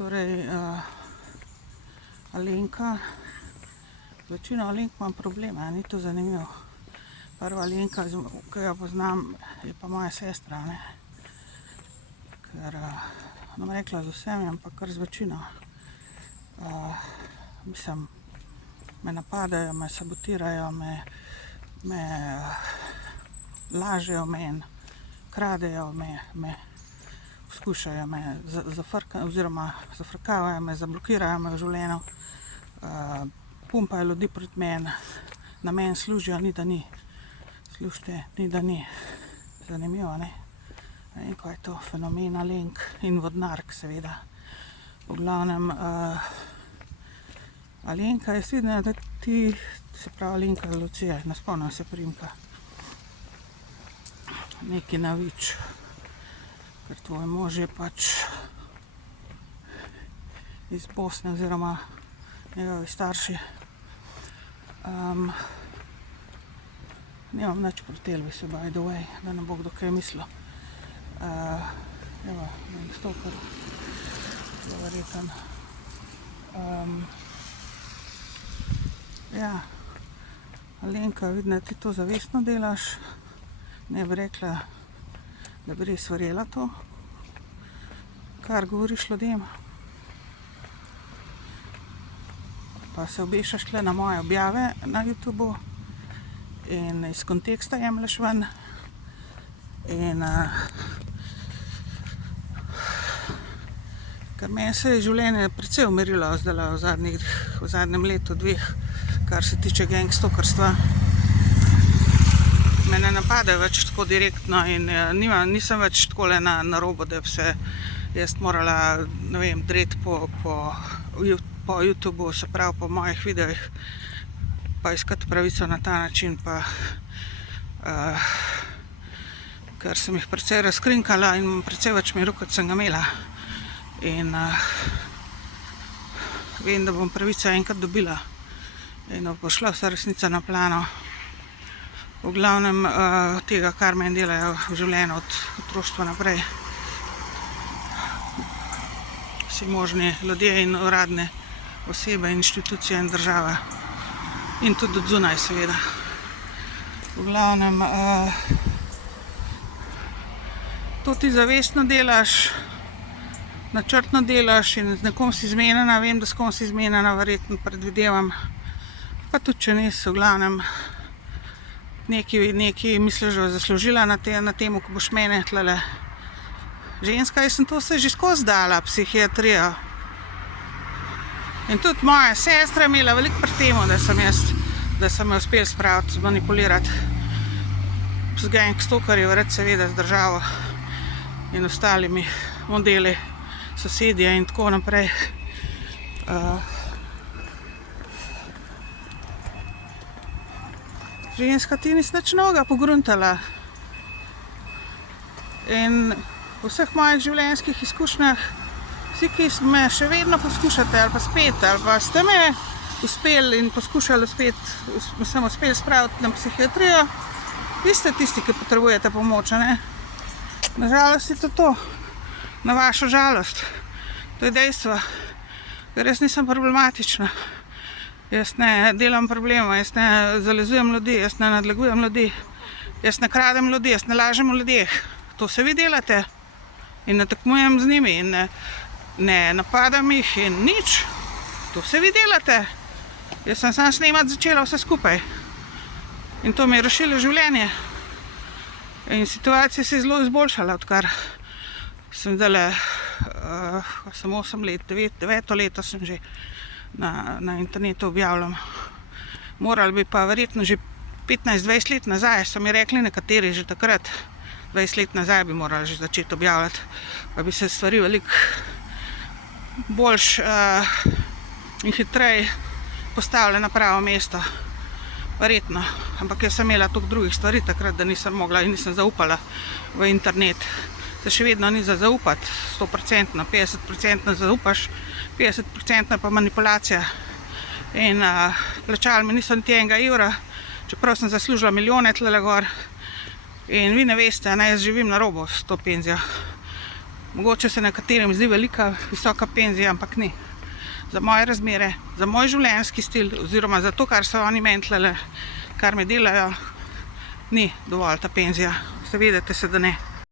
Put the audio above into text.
Torej, Alenka, z večino Alenk imam probleme, ni to zanimivo. Prva Alenka, ki jo poznam, je pa moja sestra, ne. Ker, ne bom rekla z vsemi, ampak kar z večino. Mislim, me napadajo, me sabotirajo, me lažejo meni, kradejo me poskušajo me zafrkavajo me, zablokirajo me v življenju, pumpajo ljudi proti meni, na meni služijo, ni da ni. Služite, ni da ni. Zanimivo, ne? Ne vem, kaj je to fenomen Alenk in vodnark, seveda. V glavnem, Alenka, jaz vidim, da ti, se pravi Alenka Lucija, ne spomnim se priimka. Neki Navič, ker tvoj mož je pač iz Bosne oziroma njegovi starši. Nimam nič proti Elvisu, by the way, da ne bo kdo kaj mislil. Evo, stokar, zelo verjeten. Ja, Alenka, vidim, da ti to zavestno delaš. Ne bi rekla, da bi res verjela to, kar govoriš ljudem. Pa se obešaš tle na moje objave na YouTubeu in iz konteksta jemlješ ven. In ker meni se je življenje precej umirilo zdajle v zadnjem letu, dveh, kar se tiče gangstokerstva. Me ne napadajo več tako direktno in nisem več takole na robu, da bi se jaz morala, ne vem, dreti po YouTubeu, se pravi po mojih videojih, pa iskati pravico na ta način, pa ker sem jih precej razkrinkala in imam precej več miru, kot sem ga imela. In vem, da bom pravico enkrat dobila in da bo šla vsa resnica na plano. V glavnem tega, kar meni delajo v življenju od otroštva naprej. Vsi možni ljudje in uradne osebe, inštitucije in država. In tudi od zunaj, seveda. V glavnem, to ti zavestno delaš, načrtno delaš in z nekom si zmenjena, vem, da s kom si zmenjena, verjetno predvidevam. Pa tudi, če nisi, v glavnem, nekaj misliš, da je zaslužila na temu, ko boš mene tlele. Ženska, jaz sem to se že skozi dala, psihiatrijo. In tudi moja sestra je imela veliko pri temu, da sem jo uspel spraviti, manipulirati z gangstokerji, vred seveda z državo in ostalimi modeli, sosedje in tako naprej. Ženska, ti nisi nič novega pogruntala. In v vseh mojih življenjskih izkušnjah, vsi, ki me še vedno poskušate, ali pa spet, ali pa ste me uspeli in poskušali sem uspel spraviti na psihiatrijo, vi ste tisti, ki potrebujete pomoč, ne? Na žalost je to. Na vašo žalost. To je dejstvo. Ker jaz nisem problematična. Jaz ne delam problema, jaz ne zalezujem ljudi, jaz ne nadlegujem ljudi, jaz ne kradem ljudi, jaz ne lažem o ljudeh. To se vi delate in ne tekmujem z njimi in ne napadam jih in nič. To se vi delate. Jaz sem samo snemati začela vse skupaj. In to mi je rešilo življenje. In situacija se je zelo izboljšala, odkar sem zdajle, sem 8 let, 9 leto sem že na internetu objavljam. Morali bi pa verjetno že 15-20 let nazaj, so mi rekli nekateri že takrat, 20 let nazaj bi morali že začeti objavljati, pa bi se stvari veliko boljš in hitreje postavile na pravo mesto. Verjetno, ampak jaz sem imela toliko drugih stvari takrat, da nisem mogla in nisem zaupala v internet. Da še vedno ni za zaupati, 100%, 50% zaupaš, 50% pa manipulacija. In plačali mi niso niti enega evra, čeprav sem zaslužila milijone tlele gor. In vi ne veste, jaz živim na robu s to penzijo. Mogoče se nekaterim zdi velika, visoka penzija, ampak ni. Za moje razmere, za moj življenjski stil, oziroma za to, kar so oni mentlele, kar me delajo, ni dovolj ta penzija. Zavedajte se, da ne.